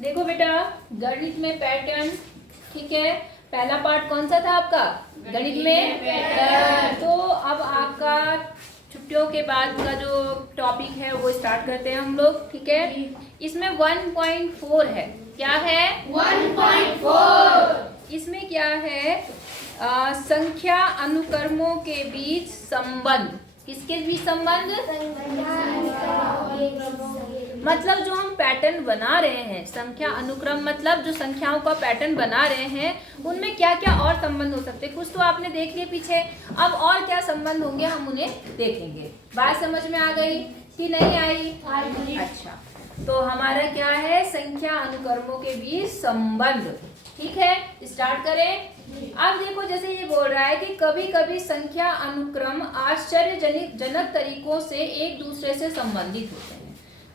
देखो बेटा, गणित में पैटर्न, ठीक है। पहला पार्ट कौन सा था आपका? गणित में पैटर्न। तो अब आपका छुट्टियों के बाद का जो टॉपिक है वो स्टार्ट करते हैं हम लोग, ठीक है। इसमें 1.4 है। क्या है? 1.4। इसमें क्या है? संख्या अनुक्रमों के बीच संबंध। किसके बीच संबंध? मतलब जो हम पैटर्न बना रहे हैं, संख्या अनुक्रम मतलब जो संख्याओं का पैटर्न बना रहे हैं, उनमें क्या क्या और संबंध हो सकते हैं। कुछ तो आपने देख लिए पीछे, अब और क्या संबंध होंगे हम उन्हें देखेंगे। बात समझ में आ गई कि नहीं आई? अच्छा, तो हमारा क्या है? संख्या अनुक्रमों के बीच संबंध, ठीक है। स्टार्ट करें। अब देखो, जैसे ये बोल रहा है कि कभी कभी संख्या अनुक्रम आश्चर्यजनक तरीकों से एक दूसरे से संबंधित होते हैं।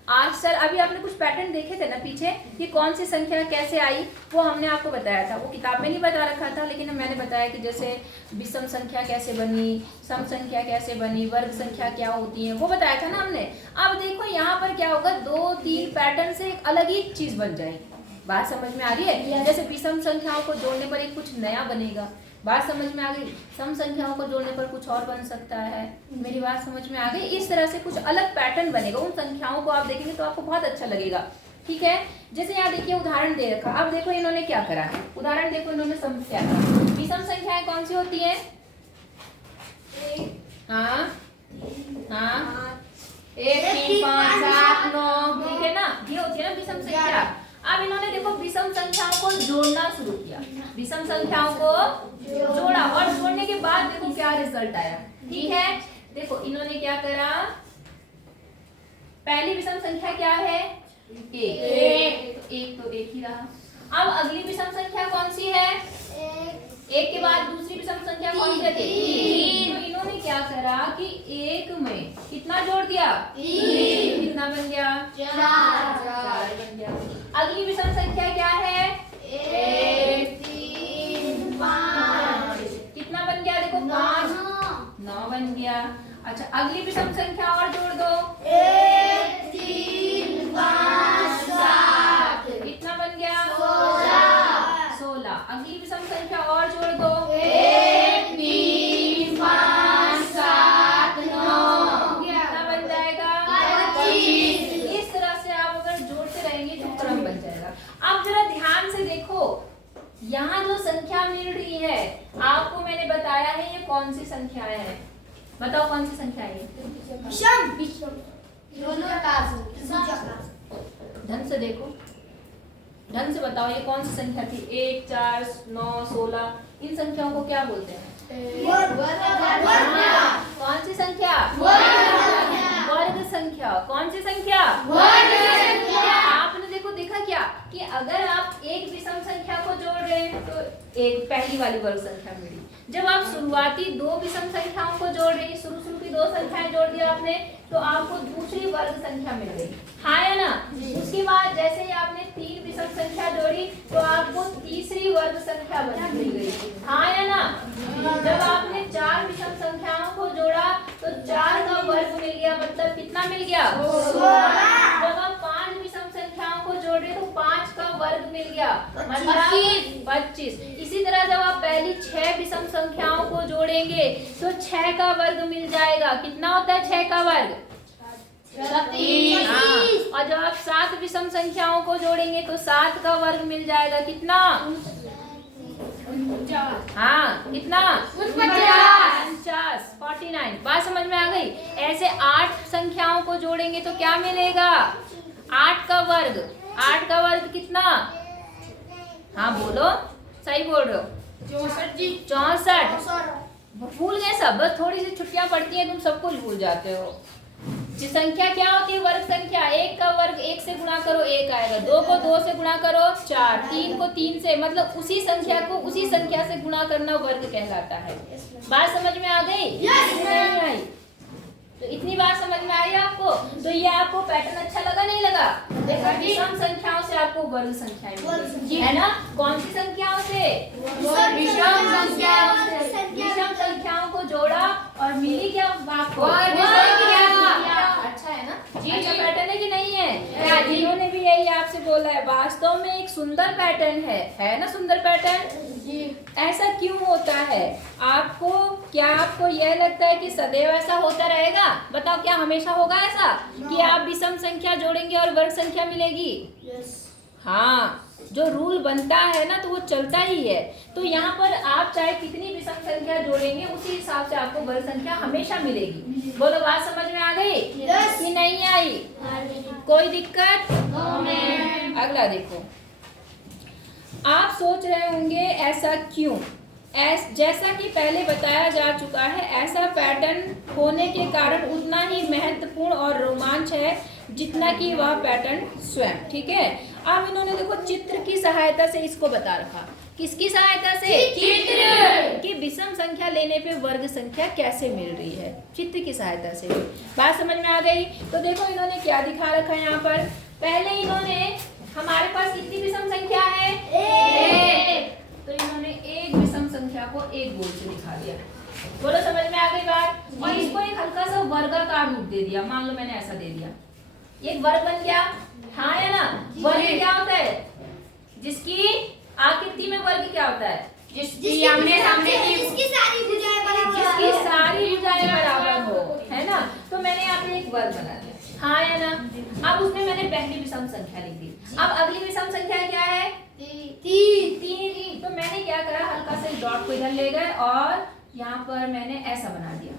आज सर अभी आपने कुछ पैटर्न देखे थे ना पीछे, कि कौन सी संख्या कैसे आई, वो हमने आपको बताया था। वो किताब में नहीं बता रखा था, लेकिन मैंने बताया कि जैसे विषम संख्या कैसे बनी, सम संख्या कैसे बनी, वर्ग संख्या क्या होती है, वो बताया था ना हमने। अब देखो यहाँ पर क्या होगा, 2-3 पैटर्न से एक अलग ही चीज बन जाएगी। बात समझ में आ रही है? जैसे विषम संख्याओं को जोड़ने पर एक कुछ नया बनेगा। बात समझ में आ गई? सम संख्याओं को जोड़ने पर कुछ और बन सकता है। मेरी बात समझ में आ गई? इस तरह से कुछ अलग पैटर्न बनेगा। उन संख्याओं को आप देखेंगे तो आपको बहुत अच्छा लगेगा, ठीक है। जैसे यहाँ देखिए उदाहरण दे रखा। अब देखो इन्होंने क्या करा, उदाहरण देखो इन्होंने समस्या करा। विषम संख्याएं कौन सी होती है? हाँ हाँ, 1 3 5 7 9, ठीक है ना, ये होती है ना विषम संख्या। अब इन्होंने देखो विषम संख्याओं को जोड़ना शुरू किया, विषम संख्याओं को जोड़ा, और जोड़ने के बाद देखो क्या रिजल्ट आया, ठीक है। देखो इन्होंने क्या करा, पहली विषम संख्या क्या है? 1, तो 1 तो 1 ही रहा। अब अगली विषम संख्या कौन सी है? 1 के बाद दूसरी विषम संख्या कौन सी है? 3। तो इन्होंने क्या करा कि 1 में कितना जोड़ दिया? 3। कितना बन गया? 4 बन गया। अगली विषम संख्या क्या है? 1 3 5, कितना बन गया? देखो 5 9 बन गया। अच्छा, अगली विषम संख्या और जोड़ दो। 1 3 5 7, कितना बन गया? 16। अगली विषम संख्या और जोड़ दो। 1 3 5 7 9, कितना बन जाएगा? 25। इस तरह से आप अगर जोड़ते रहेंगे तो क्रम बन जाएगा। अब जरा ध्यान से देखो, यहाँ जो संख्या मिल रही है आपको, मैंने बताया है ये कौन सी संख्याएं हैं। बताओ कौन सी संख्या है? ढंग से देखो, ढंग से बताओ ये कौन सी संख्या थी? 1 4 9 16, इन संख्याओं को क्या बोलते हैं? कौन सी संख्या? वर्ग संख्या। कौन सी संख्या? वर्ग संख्या। आपने देखो देखा क्या कि अगर आप एक विषम संख्या को जोड़ रहे हैं तो एक पहली वाली वर्ग संख्या मिली। जब आप शुरुआती 2 विषम संख्याओं को जोड़ रहे हैं, शुरू की 2 संख्याएं जोड़ दिया आपने, तो आपको दूसरी वर्ग संख्या मिल गई, हाँ या ना। उसके बाद जैसे ही आपने 3 विषम संख्या जोड़ी तो आपको तीसरी वर्ग संख्या मिल गई, हाँ या ना। जब आपने 4 विषम संख्याओं को जोड़ा तो 4 का वर्ग मिल गया, मतलब कितना मिल गया? 16। जब आप 5 विषम संख्याओं को जोड़े तो 5 का वर्ग मिल गया, मतलब 25। इसी तरह जब आप पहली 6 विषम संख्याओं को जोड़ेंगे तो 6 का वर्ग मिल जाएगा। कितना होता है 6 का वर्ग? 36। और जब आप 7 विषम संख्याओं को जोड़ेंगे तो 7 का वर्ग मिल जाएगा। कितना? हाँ, कितना? 49। 49। बात समझ में आ गई? ऐसे 8 संख्याओं को जोड़ेंगे तो क्या मिलेगा? 8 का वर्ग। 8 का वर्ग कितना? हाँ बोलो, सही बोल रहे हो। 64। भूल गए सब, बस थोड़ी सी छुट्टियां पड़ती हैं, तुम सब कुछ भूल जाते हो। संख्या क्या होती है? वर्ग संख्या। 1 का वर्ग 1 से गुणा करो 1 आएगा, 2 को 2 से गुणा करो 4, 3 को 3 से, मतलब उसी संख्या को उसी संख्या से गुणा करना वर्ग कहलाता है। बात समझ में आ गई? नहीं आई? तो इतनी बात समझ में आई आपको? तो ये आपको पैटर्न अच्छा लगा नहीं लगा? देखो विषम संख्याओं से आपको वर्ग संख्याएं मिली, है ना। कौन सी संख्याओं से? विषम संख्याओं से। विषम संख्याओं को जोड़ा और मिली क्या आपको? अच्छा है ना? अच्छा पैटर्न है कि नहीं है? इन्होंने भी यही आपसे बोला है। वास्तव में एक सुंदर पैटर्न है ना, सुंदर पैटर्न। ऐसा क्यों होता है? क्या आपको यह लगता है कि सदैव ऐसा होता रहेगा? बताओ, क्या हमेशा होगा ऐसा कि आप विषम संख्या जोड़ेंगे और वर्ग संख्या मिलेगी? हाँ, जो रूल बनता है ना तो वो चलता ही है। तो यहाँ पर आप चाहे कितनी विषम संख्या जोड़ेंगे उसी हिसाब से आपको वर्ग संख्या हमेशा मिलेगी। बोलो, बात समझ में आ गई कि नहीं आई? कोई दिक्कत? अगला देखो, आप सोच रहे होंगे ऐसा क्यों? जैसा कि पहले बताया जा चुका है, ऐसा पैटर्न होने के कारण उतना ही महत्वपूर्ण और रोमांच है जितना कि वह पैटर्न स्वयं। ठीक है, अब इन्होंने देखो चित्र की सहायता से इसको बता रखा। किसकी सहायता से? चित्र की। विषम संख्या लेने पे वर्ग संख्या कैसे मिल रही है? चित्र की सहायता से। बात समझ में आ गई? तो देखो इन्होंने क्या दिखा रखा है यहाँ पर। पहले इन्होंने हमारे पास कितनी विषम संख्या है? एक। तो इन्होंने एक विषम संख्या को एक गोल से दिखा दिया। बोलो, समझ में आ गई बात? और इसको एक हल्का सा वर्गाकार रूप दे दिया। मान लो मैंने ऐसा दे दिया, एक वर्ग बन गया। हाँ या ना? वर्ग क्या होता है? जिसकी आकृति में वर्ग क्या होता है? जिसकी आमने सामने की, जिसकी सारी भुजाएं बराबर हो, है ना? तो मैंने यहाँ पे एक वर्ग बना दिया। हाँ या ना? अब उसमें मैंने पहली विषम संख्या लिख दी। अब अगली विषम संख्या क्या है? तीन। तो मैंने क्या करा, हल्का से डॉट को इधर ले गए और यहाँ पर मैंने ऐसा बना दिया,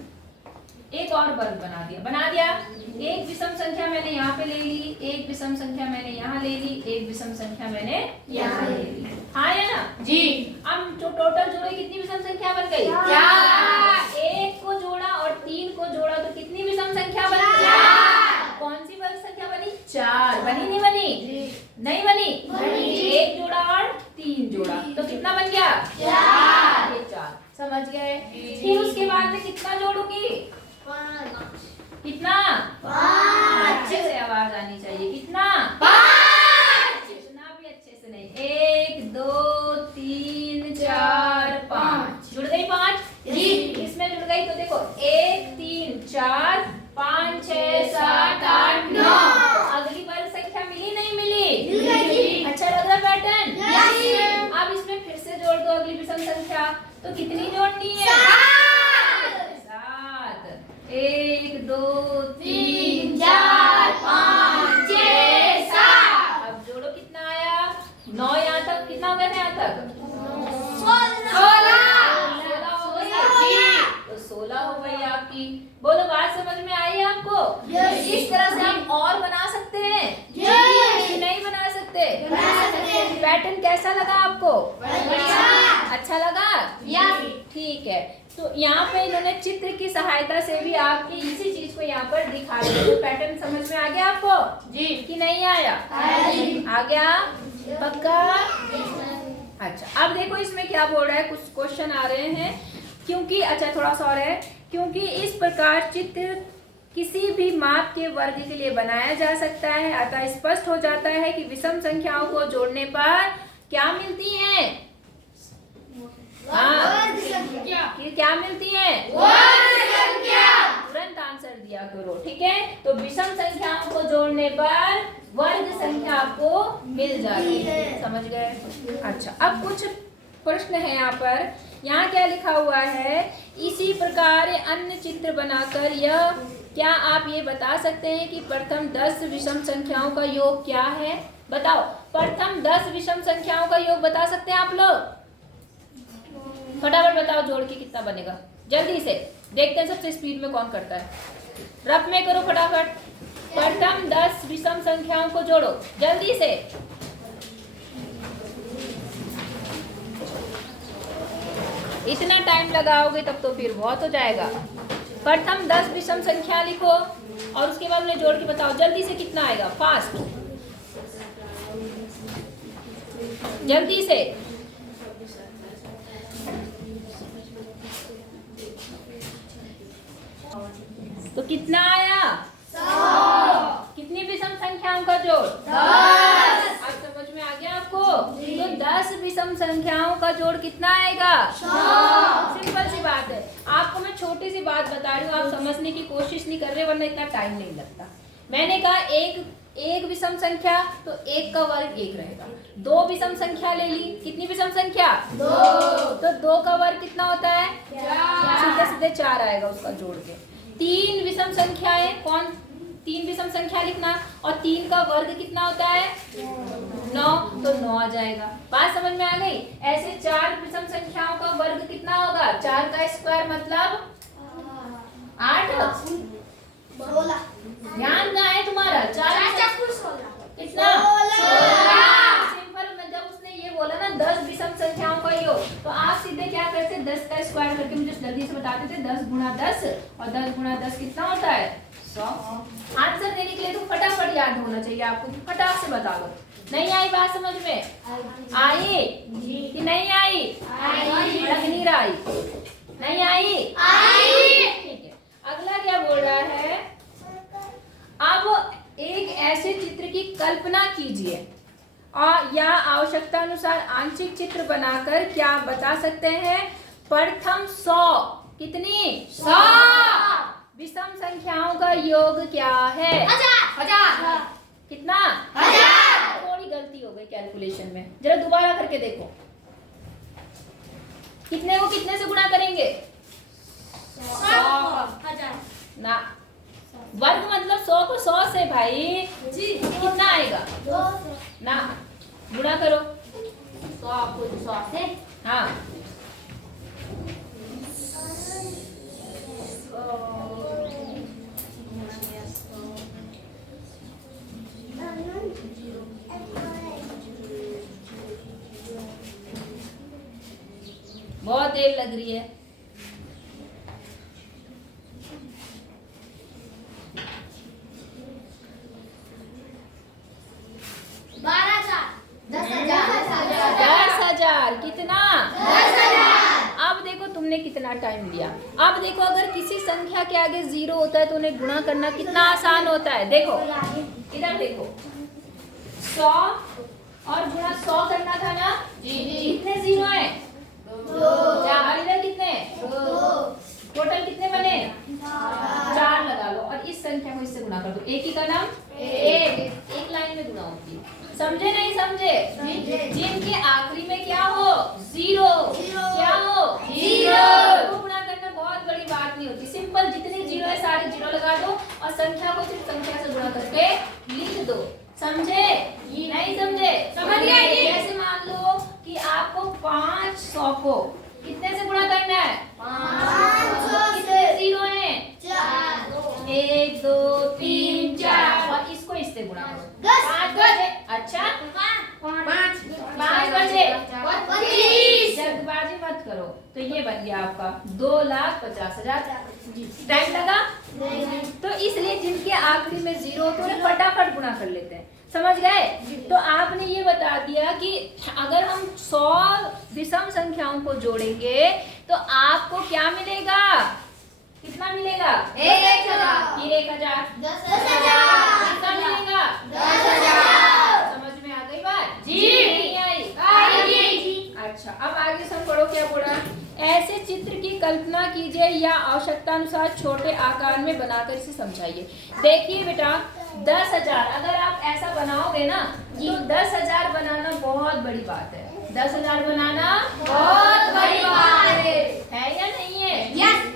एक और वर्ग बना दिया। एक विषम संख्या मैंने यहाँ पे ले ली, एक विषम संख्या मैंने यहाँ ले ली, एक विषम संख्या मैंने यहाँ ले ली। हाँ या ना? जी। अब जो टोटल जोड़े कितनी विषम संख्या बन गई? चार। एक को जोड़ा और तीन को जोड़ा तो कितनी विषम संख्या बनी? चार। कौन सी वर्ग संख्या बनी? चार। बनी नहीं बनी? नहीं बनी। एक जोड़ा और तीन जोड़ा तो कितना बन गया? चार। ये चार। समझ गए? फिर उसके बाद में कितना जोड़ूंगी? कितना? 5। अच्छे से आवाज आनी चाहिए। कितना? 5। इतना भी अच्छे से नहीं। 1 2 3 4 5 जुड़ गई 5 जी। इसमें जुड़ गई तो देखो 1 3 4 5 6 7 8 9। अगली वर्ग संख्या मिली नहीं मिली? अच्छा लग रहा पैटर्न? अब इसमें फिर से जोड़ दो अगली विषम संख्या। तो कितनी जोड़नी है? 7। 1 2 3 4 5 6 7। अब जोड़ो, कितना आया? 9। यहाँ तक कितना हो गया था? यहाँ तक 16 तो 16 हो गई आपकी। बोलो, बात समझ में आई आपको? इस तरह से हम और बना सकते हैं कि नहीं बना सकते? पैटर्न कैसा लगा आपको? अच्छा लगा? ठीक है। तो यहाँ पे इन्होंने चित्र की सहायता से भी आपकी इसी चीज को यहाँ पर दिखा दिया। तो पैटर्न समझ में आ गया आपको जी कि नहीं आया? आ गया? पक्का? अच्छा, अब देखो इसमें क्या बोल रहा है, कुछ क्वेश्चन आ रहे हैं। क्योंकि अच्छा थोड़ा सा और है, क्योंकि इस प्रकार चित्र किसी भी माप के वर्ग के लिए बनाया जा सकता है, अतः स्पष्ट हो जाता है कि विषम संख्याओं को जोड़ने पर क्या मिलती हैं? क्या मिलती है? तुरंत आंसर दिया करो, ठीक है? तो विषम संख्याओं को जोड़ने पर वर्ग संख्या आपको मिल जाती है। समझ गए? अच्छा, अब कुछ प्रश्न है यहाँ पर। यहाँ क्या लिखा हुआ है? इसी प्रकार अन्य चित्र बनाकर यह क्या आप ये बता सकते हैं कि प्रथम 10 विषम संख्याओं का योग क्या है? बताओ, प्रथम 10 विषम संख्याओं का योग बता सकते हैं आप लोग? फटाफट बताओ, जोड़ के कितना बनेगा? जल्दी से देखते हैं सबसे स्पीड में कौन करता है। रफ में करो फटाफट। प्रथम 10 विषम संख्याओं को जोड़ो जल्दी से। इतना टाइम लगाओगे तब तो फिर बहुत हो जाएगा। प्रथम 10 विषम संख्या लिखो और उसके बाद उन्हें जोड़ के बताओ जल्दी से कितना आएगा। फास्ट, जल्दी से। तो कितना आया? 100। कितनी विषम संख्याओं का जोड़? 10। अब समझ में आ गया आपको? तो 10 विषम संख्याओं का जोड़ कितना आएगा? 100। सिंपल सी बात है। आपको मैं छोटी सी बात बता रही हूँ, आप समझने की कोशिश नहीं कर रहे वरना इतना टाइम नहीं लगता। मैंने कहा एक एक विषम संख्या तो एक का वर्ग एक रहेगा। दो विषम संख्या ले ली, कितनी विषम संख्या? दो। तो दो का वर्ग कितना होता है? सीधे सीधे 4 आएगा उसका जोड़ के। तीन विषम संख्याएं, कौन? तीन विषम संख्या लिखना, और 3 का वर्ग कितना होता है? 9, तो 9 आ जाएगा। बात समझ में आ गई? ऐसे 4 विषम संख्याओं का वर्ग कितना होगा? 4 का स्क्वायर मतलब 8। 16। ध्यान कहाँ है तुम्हारा? 4 कितना? 16। सिंपल। जब उसने ये बोला ना 10 विषम संख्याओं का योग, तो आप सीधे क्या करते? 10 का स्क्वायर करके मुझे जल्दी से बताते थे। 10 गुणा 10, और 10 गुणा 10 कितना होता है? 100। आंसर देने के लिए तो फटाफट याद होना चाहिए आपको, फटाफट से बता दो। नहीं आई बात समझ में? आई कि नहीं आई? लग नहीं रहा आई। नहीं आई? ठीक है। अगला क्या बोल रहा है? अब एक ऐसे चित्र की कल्पना कीजिए और या आवश्यकता अनुसार आंशिक चित्र बनाकर क्या बता सकते हैं? प्रथम 100 कितनी? 100 विषम संख्याओं का योग क्या है? 1000। कितना? 1000। थोड़ी गलती हो गई कैलकुलेशन में, जरा दोबारा करके देखो। कितने को कितने से गुणा करेंगे? 1000 ना, वर्ग मतलब 100 को 100 से भाई जी। कितना आएगा? 200 ना, गुणा करो। 100 को 100 से। हाँ, बहुत देर लग रही है। दस 10,000 कितना? 10,000। अब देखो तुमने कितना टाइम लिया। अब देखो अगर किसी संख्या के आगे 0 होता है तो उन्हें गुणा करना कितना आसान होता है। देखो इधर देखो, 100 और गुणा 100 करना था ना? कितने 0 है? 2। और इधर कितने? 2। टोटल कितने बने? 4 लगा लो और इस संख्या को इससे गुणा कर दो। एक ही का नाम एक लाइन में गुणा होती है। समझे नहीं समझे? जिनके आखिरी में क्या हो? 0। क्या हो? 0 को गुणा करना बहुत बड़ी बात नहीं होती। सिंपल, जितने 0 है सारे 0 लगा दो और संख्या को सिर्फ संख्या से गुणा करके लिख दो। समझे? नहीं समझे? समझ गए। जैसे मान लो कि आपको 500 को कितने से गुणा करना है? 500। कितने 0 है? 4। 1 2 3 4 और इसको इससे गुणा करो। 5 बजे। अच्छा 5 बजे। 25। जल्दबाजी मत करो। तो ये बन गया आपका 2,50,000। टाइम लगा? तो इसलिए जिनके आखिरी में 0 तो उन्हें फटाफट गुणा कर लेते हैं। समझ गए? तो आपने ये बता दिया कि अगर हम 100 विषम संख्याओं को जोड़ेंगे तो आपको क्या मिलेगा? कितना मिलेगा? 1,000। ये 1,000। 10,000। कितना मिलेगा? 10,000। समझ में आ गई बात? जी। नहीं आई? अच्छा, अब आगे सब पढ़ो क्या बोला। ऐसे चित्र की कल्पना कीजिए या आवश्यकता अनुसार छोटे आकार में बनाकर इसे समझाइए। देखिए बेटा, 10,000 अगर आप ऐसा बनाओगे ना तो 10,000 बनाना बहुत बड़ी बात है। 10,000 बनाना बहुत बड़ी बात है या नहीं है? यस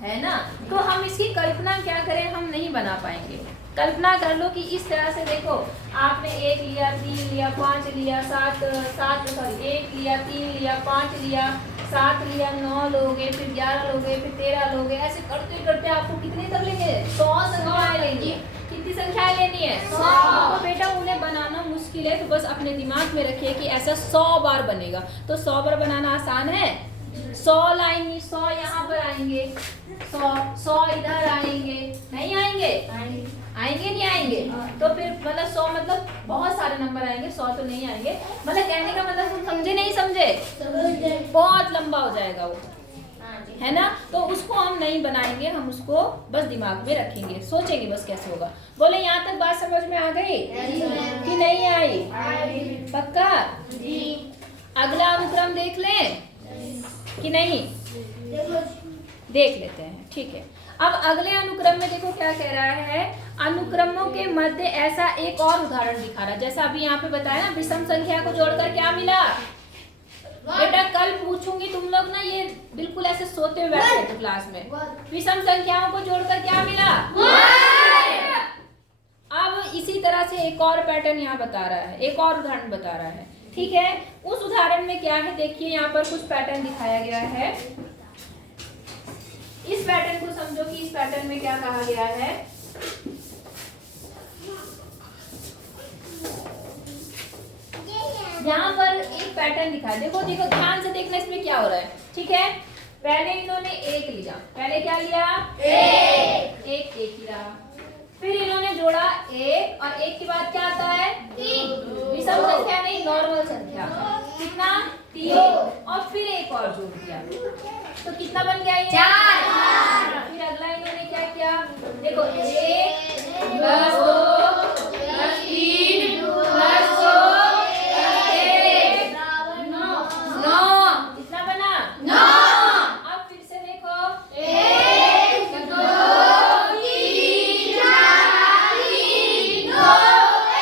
है ना? तो हम इसकी कल्पना क्या करें? हम नहीं बना पाएंगे। कल्पना कर लो कि इस तरह से देखो, आपने 1 लिया, 3 लिया, 5 लिया, 1 लिया, 3 लिया, 5 लिया, 7 लिया, 9 लोगे, फिर 11 लोगे, फिर 13 लोगे। ऐसे करते करते आपको कितने तक लेंगे? 100 संख्याएं लेंगे। कितनी संख्याएं लेनी है? 100। तो बेटा उन्हें बनाना मुश्किल है, तो बस अपने दिमाग में रखिए कि ऐसा 100 बार बनेगा। तो 100 बार बनाना आसान है। 100 लाएंगे, 100 यहाँ पर आएंगे, 100 इधर आएंगे। नहीं आएंगे? आएंगे नहीं आएंगे? तो फिर मतलब 100 मतलब बहुत सारे नंबर आएंगे, 100 तो नहीं आएंगे। मतलब कहने का मतलब तुम समझे नहीं समझे? बहुत लंबा हो जाएगा वो, है ना? तो उसको हम नहीं बनाएंगे, हम उसको बस दिमाग में रखेंगे, सोचेंगे बस कैसे होगा। बोले यहाँ तक बात समझ में आ गई कि नहीं आई? पक्का? अगला अनुक्रम देख लें कि नहीं? देख लेते हैं, ठीक है। अब अगले अनुक्रम में देखो क्या कह रहा है, अनुक्रमों के मध्य ऐसा एक और उदाहरण दिखा रहा है। जैसा अभी यहाँ पे बताया ना, विषम संख्या को जोड़कर क्या मिला। बेटा कल पूछूंगी, तुम लोग ना ये बिल्कुल ऐसे सोते हुए बैठे थे क्लास में। विषम संख्याओं को जोड़कर क्या मिला। अब इसी तरह से एक और पैटर्न यहाँ बता रहा है, एक और उदाहरण बता रहा है। ठीक है, उस उदाहरण में क्या है देखिए, यहाँ पर कुछ पैटर्न दिखाया गया है। इस पैटर्न को समझो कि इस पैटर्न में क्या कहा गया है। यहाँ पर एक पैटर्न दिखा है, देखो देखो ध्यान से देखना इसमें क्या हो रहा है। ठीक है, पहले इन्होंने एक लिया, पहले क्या लिया, एक एक ही रहा। फिर इन्होंने जोड़ा एक, और एक के बाद क्या आता है, तीन। विषम संख्या नहीं, नॉर्मल संख्या। कितना, तीन। और फिर एक और जोड़ दिया, तो कितना बन गया ये, चार। फिर अगला इन्होंने क्या किया, देखो एक प्लस दो प्लस तीन प्लस दो प्लस एक, नौ। कितना बना, नौ। अब फिर से देखो, एक दो तीन चार तीन दो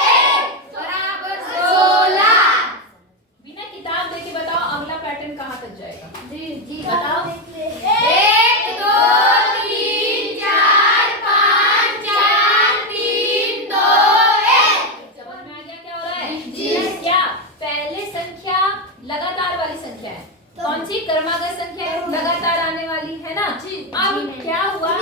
एक बराबर 16। बिना किताब देखे बताओ अगला पैटर्न कहाँ तक जाएगा। जी बताओ। 1 2 3 4 5 4 3 2 1। समझ में आ गया क्या हो रहा है जी। क्या पहले संख्या लगातार वाली संख्या है, कौन सी, क्रमागत संख्या है, लगातार आने वाली है ना। अब क्या हुआ,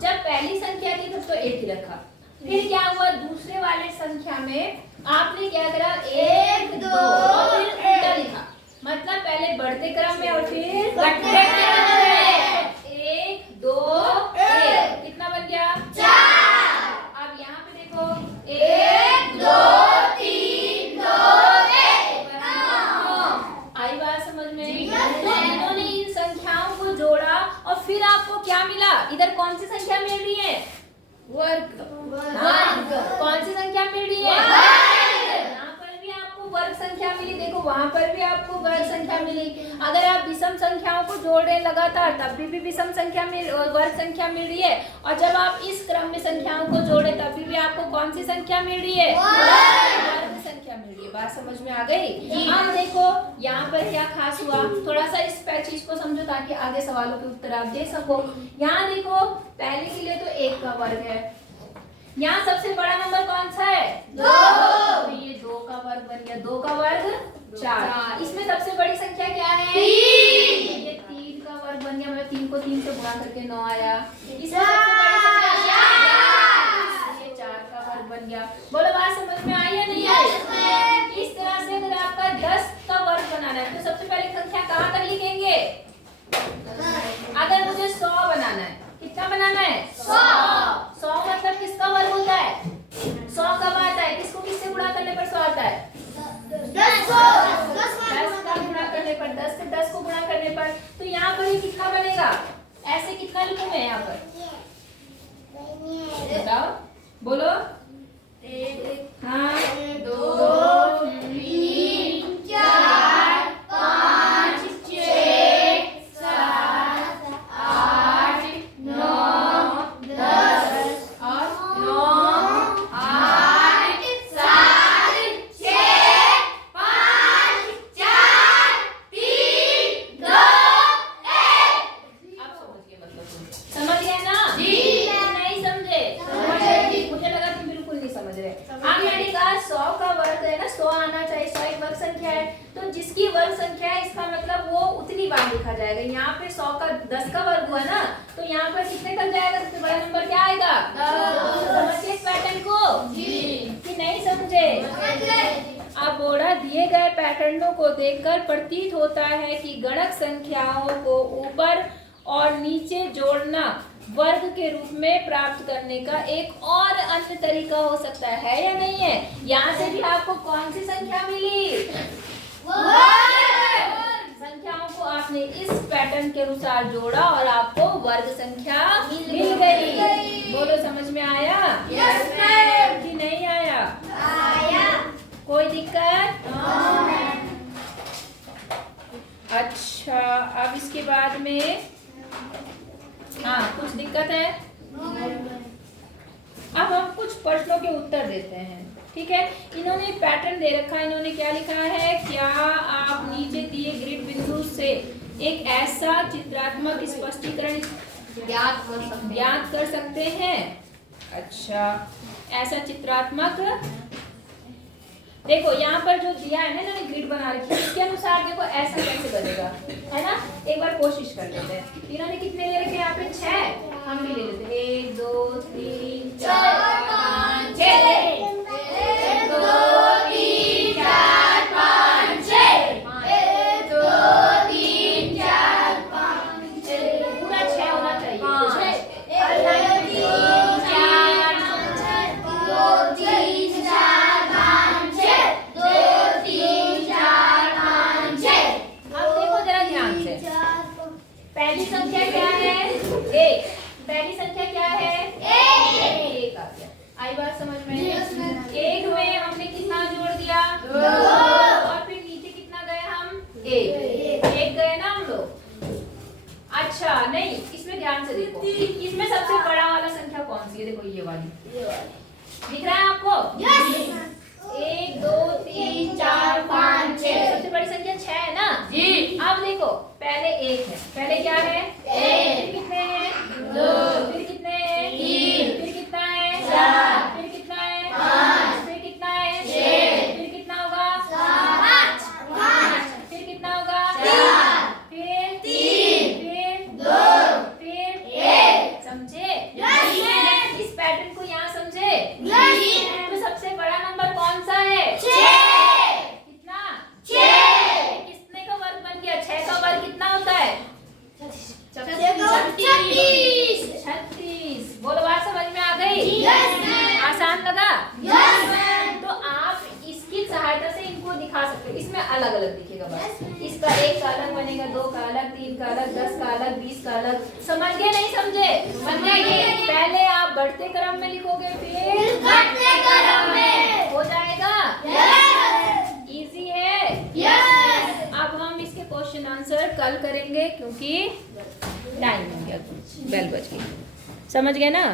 जब पहली संख्या थी तब तो एक ही रखा, फिर क्या हुआ, दूसरे वाले संख्या में आपने क्या करा, 1 2 और फिर उल्टा लिखा। मतलब पहले बढ़ते क्रम में और फिर घटते क्रम में। 1 2 1 कितना बन गया, 4। अब यहाँ पे देखो, 1 2 3 2 1 आई बात समझ में। तो इन्होंने इन संख्याओं को जोड़ा और फिर आपको क्या मिला, इधर कौन सी संख्या मिल रही है, वर्ग। कौन सी संख्या मिल रही है, यहाँ पर भी आपको वर्ग संख्या मिली, देखो वहां पर भी आपको वर्ग संख्या मिली। अगर आप विषम संख्याओं को जोड़ रहे हैं लगातार तब भी विषम संख्या वर्ग संख्या मिल रही है, और जब आप इस क्रम में संख्याओं को जोड़े तब भी आपको कौन सी संख्या मिल रही है, वर्ग संख्या मिल रही है। बात समझ में आ गई। अब देखो यहाँ पर क्या खास हुआ, थोड़ा सा इस चीज को समझो ताकि आगे सवालों के उत्तर आप दे सको। यहाँ देखो पहले के लिए तो 1 का वर्ग है, यहाँ सबसे बड़ा नंबर कौन सा है, 2। तो ये 2 का वर्ग बन गया, 2 का वर्ग 4। इसमें सबसे बड़ी संख्या क्या है, 3। ये 3 का वर्ग बन गया, मतलब 3 को 3 से गुणा करके 9 आया। इसमें सबसे बड़ी संख्या क्या है, ये 4 का वर्ग बन गया। बोलो बात समझ में आई या नहीं आई। इस तरह से अगर आपका 10 का वर्ग बनाना है तो सबसे पहले संख्या कहाँ तक लिखेंगे, अगर मुझे 100 बनाना है, कितना बनाना है, 100 मतलब किसका वर्ग होता है, 100 कब आता है, किसको किससे गुणा करने पर 100 आता है, 10 का गुणा करने पर, 10 से 10 को गुणा करने पर। तो यहाँ पर ये कितना बनेगा, ऐसे कितना लिखूं मैं यहाँ पर, बताओ बोलो। 1 हाँ 2 3 4 5 6 7 8 9 10 और 9 8 7 6 5 4 3 2 1। अब समझ गए, मतलब समझ गए ना जी, नहीं समझे, मुझे लगा तुम बिल्कुल नहीं समझ रहे। अब मैंने कहा 100 का वर्ग है ना, 100 आना चाहिए, 100 एक वर्ग संख्या है, तो जिसकी वर्ग संख्या है इसका मतलब वो उतनी बार लिखा जाएगा। यहाँ पे 100 का 10 का वर्ग हुआ ना, तो यहाँ पर कितने तक जाएगा, सबसे बड़ा नंबर क्या आएगा, 10। समझिए इस पैटर्न को जी कि नहीं समझे। अब बोड़ा दिए गए पैटर्नों को देखकर प्रतीत होता है कि गणक संख्याओं को ऊपर और नीचे जोड़ना वर्ग के रूप में प्राप्त करने का एक और अन्य तरीका हो सकता है या नहीं है। यहाँ से भी आपको कौन सी संख्या मिली, संख्याओं को आपने इस पैटर्न के अनुसार जोड़ा और आपको वर्ग संख्या मिल गई। बोलो समझ में आया कि नहीं आया, कोई दिक्कत। अच्छा अब इसके बाद में हाँ, कुछ दिक्कत है? अब हम कुछ प्रश्नों के उत्तर देते हैं, ठीक है। इन्होंने एक पैटर्न दे रखा है, इन्होंने क्या लिखा है, क्या आप नीचे दिए ग्रिड बिंदु से एक ऐसा चित्रात्मक स्पष्टीकरण ज्ञात कर सकते हैं? अच्छा, ऐसा चित्रात्मक, देखो यहाँ पर जो दिया है ना इन्होंने ग्रिड बना रखी है, इसके अनुसार देखो ऐसा कैसे बनेगा, है ना। एक बार कोशिश कर लेते हैं। इन्होंने कितने ले रखे यहाँ पे? 6, हम भी ले लेते हैं। 1 2 3 4 5 6। 1 2 3 4 5 6 1 2 3 4 5 6 पूरा 6 होना चाहिए। 1 संख्या क्या है? 1। पहली संख्या क्या है? 1 आ गया। आई बात समझ में? 1 में हमने कितना जोड़ दिया? 2। और फिर नीचे कितना गए हम? 1 गए ना हम लोग। अच्छा नहीं, इसमें ध्यान से देखो, इसमें सबसे बड़ा वाला संख्या कौन सी है? देखो ये वाली दिख रहा है आपको? 1 2 3 4 5 6, सबसे बड़ी संख्या 6 है ना जी। अब देखो पहले 1 है, पहले क्या है? 1। फिर कितने हैं? 2। फिर कितने हैं? 3। फिर कितना है? 4। फिर कितना है? 5। फिर कितना है? 6। फिर कितना होगा? 5। फिर कितना होगा? 4। फिर 3। फिर 2। फिर 1। समझे? इस पैटर्न को यहाँ समझे? तो सबसे बड़ा नंबर कौन सा है? 6। कितना? 6। कितने का वर्ग बन गया? 6 का वर्ग कितना होता है? 36। बोलो, बात समझ में आ गई? आसान लगा? तो आप इसकी सहायता से इनको दिखा सकते हो। इसमें अलग अलग दिखेगा बस। इसका 1 का अलग बनेगा, 2 का अलग, 3 का अलग, 10 का अलग, 20 का अलग। समझ गए नहीं समझे? समझ गए। पहले आप बढ़ते क्रम में लिखोगे, फिर घटते क्रम में हो जाएगा। इजी है। अब हम इसके क्वेश्चन आंसर कल करेंगे क्योंकि टाइम हो गया, बेल बज गई। समझ गए ना?